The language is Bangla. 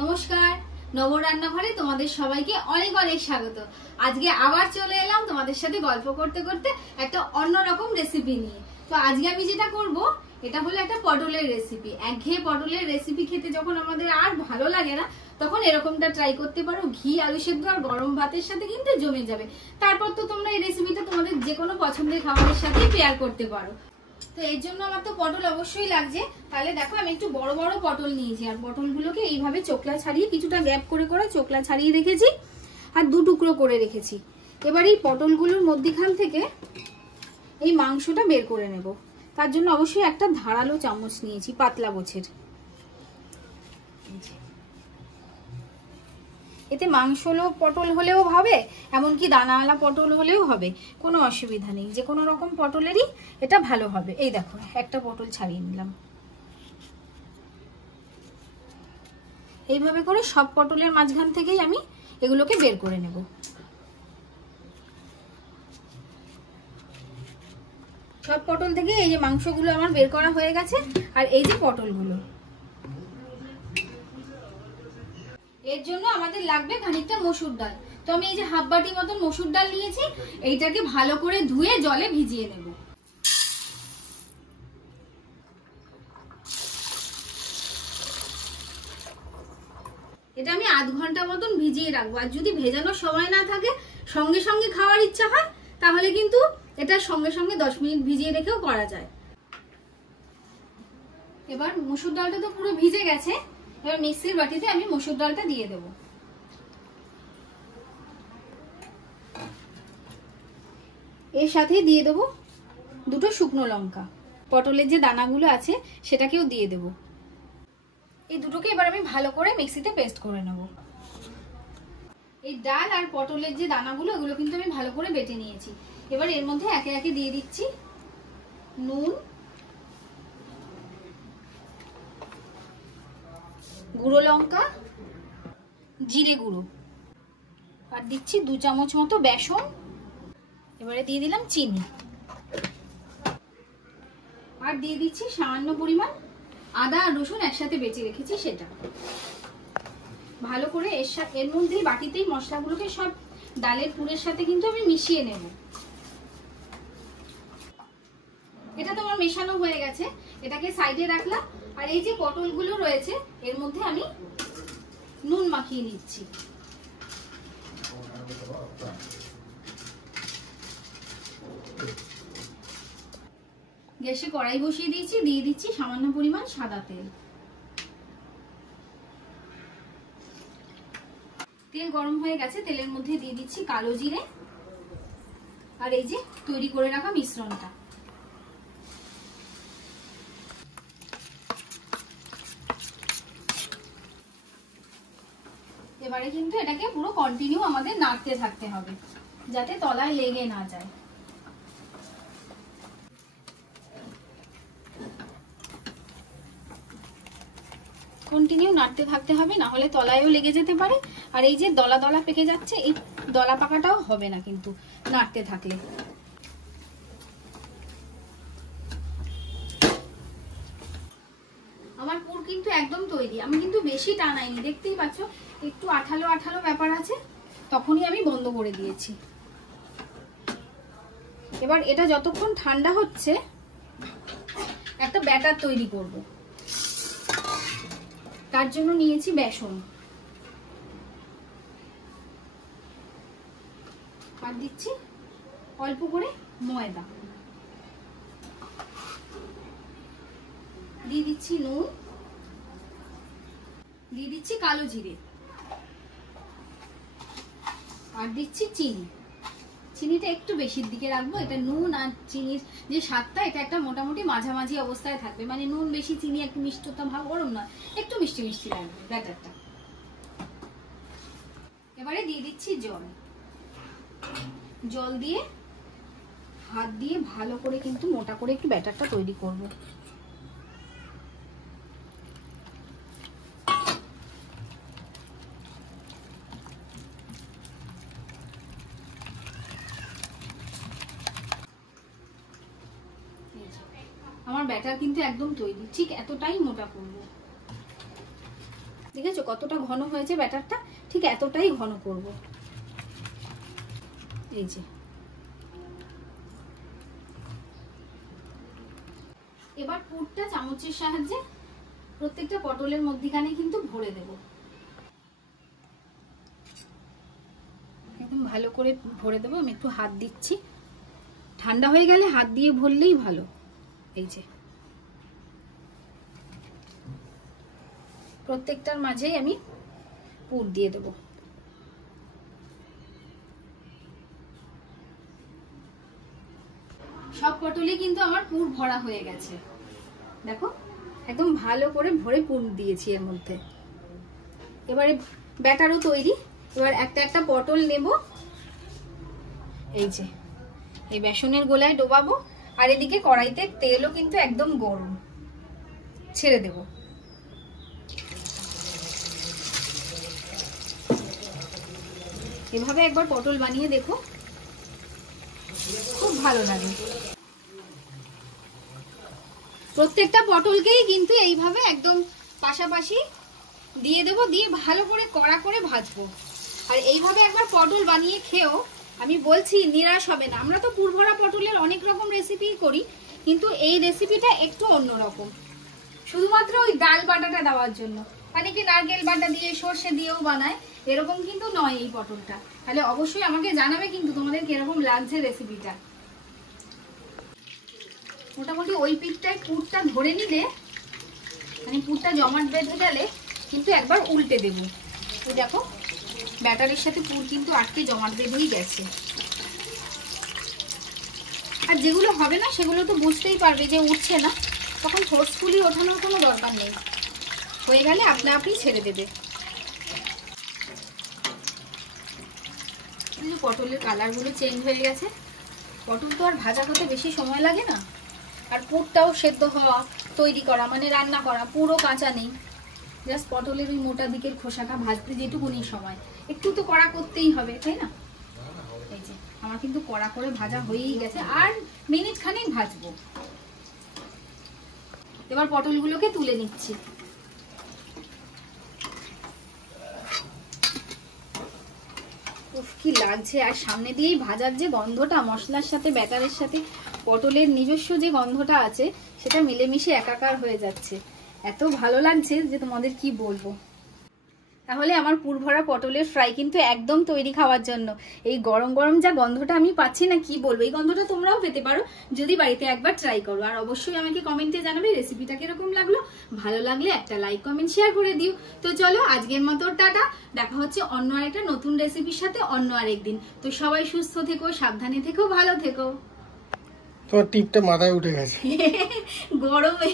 নমস্কার, নব রান্নাঘরে তোমাদের সবাইকে অনেক অনেক স্বাগত। আজকে আবার চলে এলাম তোমাদের সাথে গল্প করতে করতে একটা অন্যরকম রেসিপি নিয়ে। তো আজকে আমি যেটা করব এটা হলো একটা পটলের রেসিপি। একঘেয়ে পটলের রেসিপি খেতে যখন আমাদের আর ভালো লাগে না, তখন এরকমটা ট্রাই করতে পারো। ঘি আলু সেদ্ধ আর গরম ভাতের সাথে কিন্তু জমে যাবে। তারপর তো তোমরা এই রেসিপিটা তোমাদের যে কোনো পছন্দের খাবারের সাথে পেয়ার করতে পারো। তো এর জন্য আমার তো পটল অবশ্যই লাগছে। তাহলে দেখো আমি একটু বড় বড় পটল নিয়েছি, আর পটলগুলোকে এইভাবে চোকলা ছাড়িয়ে কিছুটা গ্যাপ করে করে চোকলা ছাড়িয়ে রেখেছি আর দু টুকরো করে রেখেছি। এবার এই পটলগুলোর মধ্যখান থেকে এই মাংসটা বের করে নেব। তার জন্য অবশ্যই একটা ধারালো চামচ নিয়েছি, পাতলা গোছের। এতে মাংস পটল হলেও হবে, এমনকি দানাওয়ালা পটল হলেও হবে, কোনো অসুবিধা নেই। যে কোনো রকম পটলেরই এটা ভালো হবে। এই দেখো একটা পটল ছাড়িয়ে নিলাম। এইভাবে করে সব পটলের মাঝখান থেকেই আমি এগুলোকে বের করে নেব। সব পটল থেকে এই যে মাংসগুলো আমার বের করা হয়ে গেছে, আর এই যে পটলগুলো। এর জন্য আমাদের লাগবে খানিকটা মসুর ডাল। তো আমি এই যে হাফ বাটি মতন মসুর ডাল নিয়েছি, এইটাকে ভালো করে ধুয়ে জলে ভিজিয়ে নেব। এটা আমি আধ ঘন্টা মতন ভিজিয়ে রাখবো। আর যদি ভেজানোর সময় না থাকে, সঙ্গে সঙ্গে খাওয়ার ইচ্ছা হয়, তাহলে কিন্তু এটা সঙ্গে সঙ্গে 10 মিনিট ভিজিয়ে রেখেও করা যায়। এবার মসুর ডালটা তো পুরো ভিজে গেছে। এবার মিক্সির বাটিতে আমি মসুর ডালটা দিয়ে দেব। এর সাথে দিয়ে দেব দুটো শুকনো লঙ্কা। পটলের যে দানাগুলো আছে সেটাকেও দিয়ে দেব। এই দুটোকে এবার আমি ভালো করে মিক্সিতে পেস্ট করে নেব। এই ডাল আর পটলের যে দানাগুলো, এগুলো কিন্তু আমি ভালো করে বেটে নিয়েছি। এবার এর মধ্যে একে একে দিয়ে দিচ্ছি নুন, গুঁড়ো লঙ্কা, জিরে গুঁড়ো, আর দিচ্ছি 2 চামচ মতো বেসন। এবারে দিয়ে দিলাম চিনি, আর দিয়ে দিচ্ছি সামান্য পরিমাণ আদা আর রসুন একসাথে বেটে রেখেছি সেটা। ভালো করে এর মধ্যেই বাটিতেই মশলাগুলোকে সব ডালের পুরের সাথে কিন্তু আমি মিশিয়ে নেব। এটা তো আমার মেশানো হয়ে গেছে, এটাকে সাইডে রাখলাম। আর এই যে পটলগুলো রয়েছে এর মধ্যে আমি নুন মাখিয়ে নিচ্ছি। গ্যাসে কড়াই বসিয়ে দিয়েছি, দিয়ে দিচ্ছি সামান্য পরিমাণ সাদা তেল। তেল গরম হয়ে গেছে, তেলের মধ্যে দিয়ে দিচ্ছি কালো জিরে আর এই যে তৈরি করে রাখা মিশ্রণটা। এবারে কিন্তু এটাকে পুরো কন্টিনিউ আমাদের নাড়তে থাকতে হবে, যাতে তলায় লেগে না যায়। কন্টিনিউ নাড়তে থাকতে হবে, না হলে তলায়ও লেগে যেতে পারে। আর এই যে দলা দলা পেকে যাচ্ছে, এই দলা পাকাটাও হবে না কিন্তু নাড়তে থাকলে। আমার পুর কিন্তু একদম তৈরি। আমি কিন্তু বেশি টানাইনি, দেখতেই পাচ্ছ একটু আঠালো আঠালো ব্যাপার আছে, তখনই আমি বন্ধ করে দিয়েছি। এবার এটা যতক্ষণ ঠান্ডা হচ্ছে, একটা ব্যাটার তৈরি করব। তার জন্য নিয়েছি বেসন, আর দিচ্ছি অল্প করে ময়দা, দিয়ে দিচ্ছি নুন, দিয়ে দিচ্ছি কালো জিরে, আর দিচ্ছি চিনি। চিনিটা একটু বেশির দিকে রাখবো। এটা নুন আর চিনির যে স্বাদটা, এটা একটা মোটামুটি মাঝামাঝি অবস্থায় থাকবে। মানে নুন বেশি, চিনি একটু মিষ্টতা ভাব, ওরম নয়, একটু মিষ্টি মিষ্টি লাগবে ব্যাটারটা। এবারে দিয়ে দিচ্ছি জল। জল দিয়ে হাত দিয়ে ভালো করে কিন্তু মোটা করে একটু ব্যাটারটা তৈরি করব। আমার ব্যাটার কিন্তু একদম তৈরি, ঠিক এতটাই মোটা করব। ঠিক আছে, কতটা ঘন হয়েছে ব্যাটারটা ঠিক এতটাই ঘন করব। এই যে এবার পুরটা চামচের সাহায্যে প্রত্যেকটা পটলের মধ্যখানে কিন্তু ভরে দেব। একদম ভালো করে ভরে দেবো। আমি একটু হাত দিচ্ছি, ঠান্ডা হয়ে গেলে হাত দিয়ে ভরলেই ভালো। এই যে প্রত্যেকটার মাঝেই আমি পুর দিয়ে দেব। সব পটলে কিন্তু আমার পুর ভরা হয়ে গেছে, দেখো একদম ভালো করে ভরে পুর দিয়েছি এর মধ্যে। এবারে ব্যাটারও তৈরি। এবার একটা একটা পটল নেব, এই যে এই বেসনের গোলায় ডোবাবো, আর এদিকে কড়াইতে তেলও কিন্তু একদম গরম, ছেড়ে দেব। এভাবে একবার পটল বানিয়ে দেখো, খুব ভালো লাগে। প্রত্যেকটা পটলকেই কিন্তু এইভাবে একদম পাশাপাশি দিয়ে দেবো, দিয়ে ভালো করে কড়া করে ভাজবো। আর এইভাবে একবার পটল বানিয়ে খেও, আমি বলছি নিরাশ হবে না। আমরা তো পুরভরা পটলের অনেক রকম রেসিপি করি, কিন্তু এই রেসিপিটা একটু অন্যরকম, শুধুমাত্র ওই ডাল বাটাটা দেওয়ার জন্য। অনেকে নারকেল বাটা দিয়ে সর্ষে দিয়েও বানায়, এরকম কিন্তু নয় এই পটলটা। তাহলে অবশ্যই আমাকে জানাবে কিন্তু তোমাদের কিরকম লাগছে রেসিপিটা। মোটামুটি ওই পিঠটায় পুরটা ধরে নিলে, মানে পুরটা জমাট বেঁধে গেলে কিন্তু একবার উল্টে দেব। তো দেখো ব্যাটারের সাথে পুর কিন্তু আটকে জমাট বেঁধেই গেছে। আর যেগুলো হবে না সেগুলো তো বুঝতেই পারবে যে উঠছে না, তখন ফোর্সফুলি ওঠানোর কোনো দরকার নেই, হয়ে গেলে আপনা আপনি ছেড়ে দেবে। পটলের কালারগুলো চেঞ্জ হয়ে গেছে। পটল তো আর ভাজা হতে বেশি সময় লাগে না, আর পুরটাও সেদ্ধ হওয়া তৈরি করা মানে রান্না করা, পুরো কাঁচা নেই। জাস্ট পটলের ওই মোটা দিকের খোসাটা ভাজতে যেটুকুনি সময়, একটু তো কড়া করতেই হবে, তাই না? এই যে আমার কিন্তু কড়া করে ভাজা হয়েই গেছে, আর মিনিট খানেক ভাজবো। এবার পটলগুলোকে তুলে নিচ্ছি। উফ কি লাগছে! আর সামনে দিয়েই ভাজার যে গন্ধটা, মশলার সাথে ব্যাটারের সাথে পটলের নিজস্ব যে গন্ধটা আছে, সেটা মিলেমিশে একাকার হয়ে যাচ্ছে। এত ভালো লাগছে যে তোমাদের কি বলবো। তাহলে আমার পুরভরা পটলের ফ্রাই কিন্তু একদম তৈরি খাওয়ার জন্য। এই গরম গরম যা গন্ধটা আমি পাচ্ছি না, কি বলবো, এই গন্ধটা তোমরাও পেতে পারো যদি বাড়িতে একবার ট্রাই করো। আর অবশ্যই আমাকে কমেন্টে জানাবে রেসিপিটা কিরকম লাগলো। ভালো লাগলে একটা লাইক কমেন্ট শেয়ার করে দিও। তো চলো আজকের মতো টাটা, দেখা হচ্ছে অন্য আরেকটা নতুন রেসিপির সাথে অন্য আরেকদিন। তো সবাই সুস্থ থেকো, সাবধানে থেকো, ভালো থেকো। তোমার টিপটা মাথায় উঠে গেছে গরমে।